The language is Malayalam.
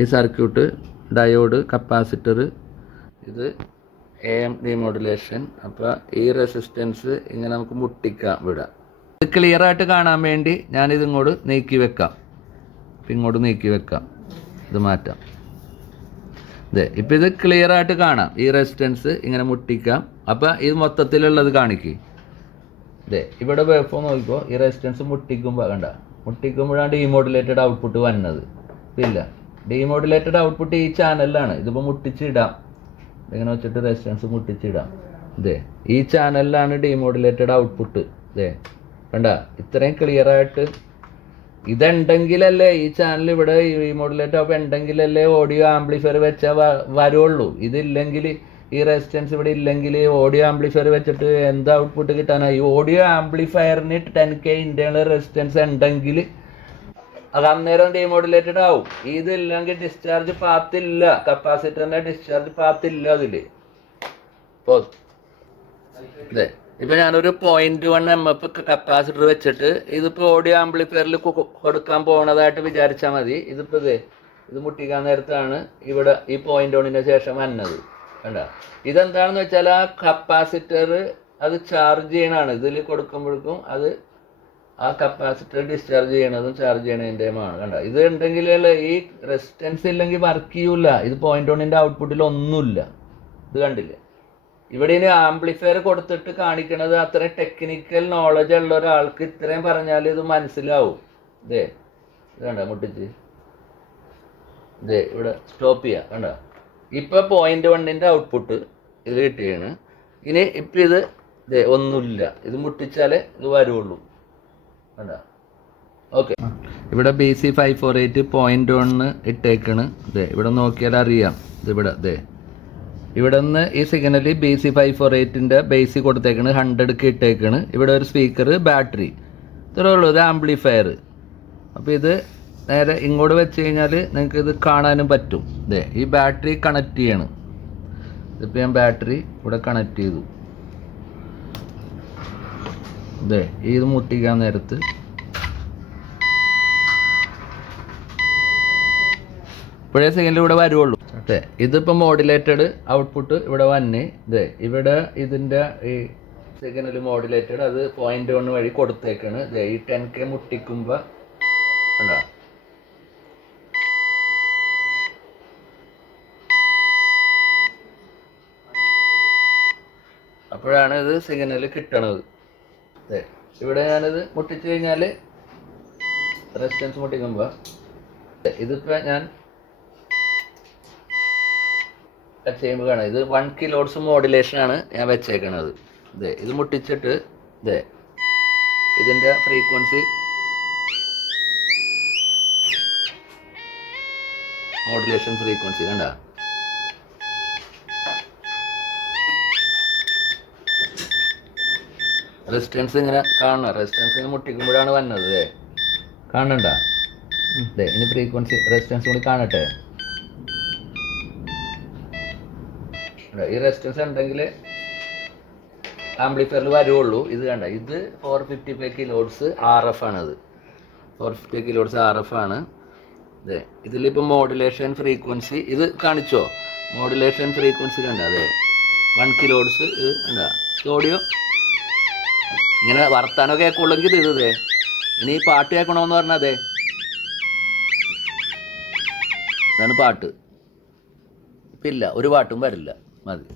ഈ സർക്യൂട്ട്, ഡയോഡ്, കപ്പാസിറ്റർ, ഇത് AM ഡിമോഡുലേഷൻ. അപ്പോൾ ഈ റെസിസ്റ്റൻസ് ഇങ്ങനെ നമുക്ക് മുട്ടിക്കാം വിടാം. ഇത് ക്ലിയറായിട്ട് കാണാൻ വേണ്ടി ഞാനിത് ഇങ്ങോട്ട് നീക്കി വെക്കാം. ഇങ്ങോട്ട് നീക്കി വെക്കാം, ഇത് മാറ്റാം. ഇപ്പം ഇത് ക്ലിയറായിട്ട് കാണാം. ഈ റെസിസ്റ്റൻസ് ഇങ്ങനെ മുട്ടിക്കാം. അപ്പോൾ ഇത് മൊത്തത്തിലുള്ളത് കാണിക്കും. ഇവിടെ വേവ് നോക്കിക്കോ. ഈ റെസിസ്റ്റൻസ് മുട്ടിക്കുമ്പോൾ കണ്ട, മുട്ടിക്കുമ്പോഴാണ് ഡീമോഡുലേറ്റഡ് ഔട്ട്പുട്ട് വന്നത്. ഇല്ല, ഡീമോഡുലേറ്റഡ് ഔട്ട്പുട്ട് ഈ ചാനലിലാണ്. ഇതിപ്പോൾ മുട്ടിച്ചിടാം, ഇങ്ങനെ വെച്ചിട്ട് റെസിസ്റ്റൻസ് മുട്ടിച്ചിടാം. ഈ ചാനലിലാണ് ഡീമോഡുലേറ്റഡ് ഔട്ട്പുട്ട്. കണ്ട, ഇത്രയും ക്ലിയറായിട്ട് ഇതുണ്ടെങ്കിലല്ലേ ഈ ചാനൽ ഇവിടെ ഡീമോഡുലേറ്റ് ആവുമ്പോൾ ഉണ്ടെങ്കിലല്ലേ ഓഡിയോ ആംപ്ലിഫയർ വെച്ചാൽ വരുള്ളൂ. ഇതില്ലെങ്കിൽ, ഈ റെസിസ്റ്റൻസ് ഇവിടെ ഇല്ലെങ്കിൽ ഓഡിയോ ആംപ്ലിഫയർ വെച്ചിട്ട് എന്താ ഔട്ട്പുട്ട് കിട്ടാനാണ്? ഈ ഓഡിയോ ആംപ്ലിഫയറിന് 10K ഇന്റേണൽ റെസിസ്റ്റൻസ് ഉണ്ടെങ്കിൽ അത് അന്നേരം ഡീമോഡുലേറ്റഡ് ആവും. ഇതില്ലെങ്കിൽ ഡിസ്ചാർജ് പാത്തില്ല, കപ്പാസിറ്ററിന്റെ ഡിസ്ചാർജ് പാത്തില്ല അതിൽ. ഇപ്പൊ ഞാനൊരു 0.1 MF കപ്പാസിറ്റർ വെച്ചിട്ട് ഇതിപ്പോ ഓഡിയോ ആംപ്ലിഫയറിൽ കൊടുക്കാൻ പോണതായിട്ട് വിചാരിച്ചാൽ മതി. ഇതിപ്പോ ഇത് മുട്ടിക്കാൻ നേരത്താണ് ഇവിടെ ഈ 0.1 ശേഷം വന്നത്. കണ്ട, ഇതെന്താണെന്ന് വെച്ചാൽ ആ കപ്പാസിറ്റർ അത് ചാർജ് ചെയ്യണതാണ്. ഇതിൽ കൊടുക്കുമ്പോഴേക്കും അത് ആ കപ്പാസിറ്റർ ഡിസ്ചാർജ് ചെയ്യണതും ചാർജ് ചെയ്യണതിൻ്റെയുമാണ്. കണ്ട, ഇത് ഉണ്ടെങ്കിലല്ലേ, ഈ റെസിസ്റ്റൻസ് ഇല്ലെങ്കിൽ വർക്ക് ചെയ്യൂല. ഇത് 0.1 ഔട്ട്പുട്ടിൽ ഒന്നുമില്ല. ഇത് കണ്ടില്ലേ? ഇവിടെ ഇനി ആംപ്ലിഫയർ കൊടുത്തിട്ട് കാണിക്കണത് അത്രയും ടെക്നിക്കൽ നോളജ് ഉള്ള ഒരാൾക്ക് ഇത്രയും പറഞ്ഞാൽ ഇത് മനസ്സിലാവും. ഇത് കണ്ട, മുട്ടിച്ച് ഇവിടെ സ്റ്റോപ്പ് ചെയ്യാം. കണ്ട, ഇപ്പൊ 0.1 ഔട്ട്പുട്ട് ഇത് കിട്ടിയാണ്. ഇനി ഇപ്പം ഇത് ഒന്നുമില്ല, ഇത് മുട്ടിച്ചാലേ ഇത് വരുള്ളൂ. കണ്ട, ഓക്കെ. ഇവിടെ BC548 0.1 ഇട്ടേക്കണ്. ഇവിടെ നോക്കിയാൽ അറിയാം. ഇതിവിടെ ഇവിടെ നിന്ന് ഈ സിഗ്നൽ BC548 ബേസ് കൊടുത്തേക്കണ്, 100 ഇട്ടേക്കണ്. ഇവിടെ ഒരു സ്പീക്കർ, ബാറ്ററി, ഇത്രേ ഉള്ളൂ. ഇത് ആംപ്ലിഫയർ. അപ്പോൾ ഇത് നേരെ ഇങ്ങോട്ട് വെച്ച് കഴിഞ്ഞാൽ നിങ്ങൾക്ക് ഇത് കാണാനും പറ്റും. ഈ ബാറ്ററി കണക്ട് ചെയ്യണം. ഇതിപ്പോൾ ഞാൻ ബാറ്ററി ഇവിടെ കണക്ട് ചെയ്തു. ഇത് മുട്ടിക്കാൻ നേരത്ത് ഇപ്പോഴേ സെക്കൻഡിൽ ഇവിടെ വരുള്ളൂ. ഇതിപ്പോൾ മോഡുലേറ്റഡ് ഔട്ട്പുട്ട് ഇവിടെ വന്ന് ഇവിടെ ഇതിൻ്റെ ഈ സിഗ്നൽ മോഡുലേറ്റഡ് അത് 0.1 വഴി കൊടുത്തേക്കാണ്. ഈ 10K മുട്ടിക്കുമ്പോൾ ഉണ്ടോ, അപ്പോഴാണ് ഇത് സിഗ്നൽ കിട്ടണത്. ഇവിടെ ഞാനിത് മുട്ടിച്ചു കഴിഞ്ഞാൽ റെസിസ്റ്റൻസ് മുട്ടിക്കുമ്പോൾ ഇതിപ്പോൾ ഞാൻ ചെയ്യുമ്പോൾ കാണാം. ഇത് 1 kHz മോഡുലേഷനാണ് ഞാൻ വെച്ചേക്കണത്. ഇത് മുട്ടിച്ചിട്ട് ഇതിൻ്റെ ഫ്രീക്വൻസി മോഡുലേഷൻ ഫ്രീക്വൻസി കണ്ട, റെസിസ്റ്റൻസ് ഇങ്ങനെ കാണണം. റെസിസ്റ്റൻസ് ഇങ്ങനെ മുട്ടിക്കുമ്പോഴാണ് വന്നത്. കാണണ്ട? ഇനി ഫ്രീക്വൻസി റെസിസ്റ്റൻസ് കൂടി കാണട്ടെ. ഈ റെസിസ്റ്റൻസ് ഉണ്ടെങ്കിൽ ആംപ്ലിഫയറിൽ വരുള്ളൂ. ഇത് കണ്ട, ഇത് 455 kHz RF ആണത്. 450 kHz RF ആണ്. ഇതിലിപ്പോൾ മോഡുലേഷൻ ഫ്രീക്വൻസി ഇത് കാണിച്ചോ? മോഡുലേഷൻ ഫ്രീക്വൻസി കണ്ട, 1 kHz. ഇത് കണ്ട, ഓഡിയോ ഇങ്ങനെ വർത്താനോ കേൾക്കുള്ളെങ്കിൽ ഇത് ഇനി ഈ പാട്ട് കേൾക്കണമെന്ന് പറഞ്ഞാൽ ഇതാണ് പാട്ട്. ഇപ്പം ഇല്ല, ഒരു പാട്ടും വരില്ല, മതി.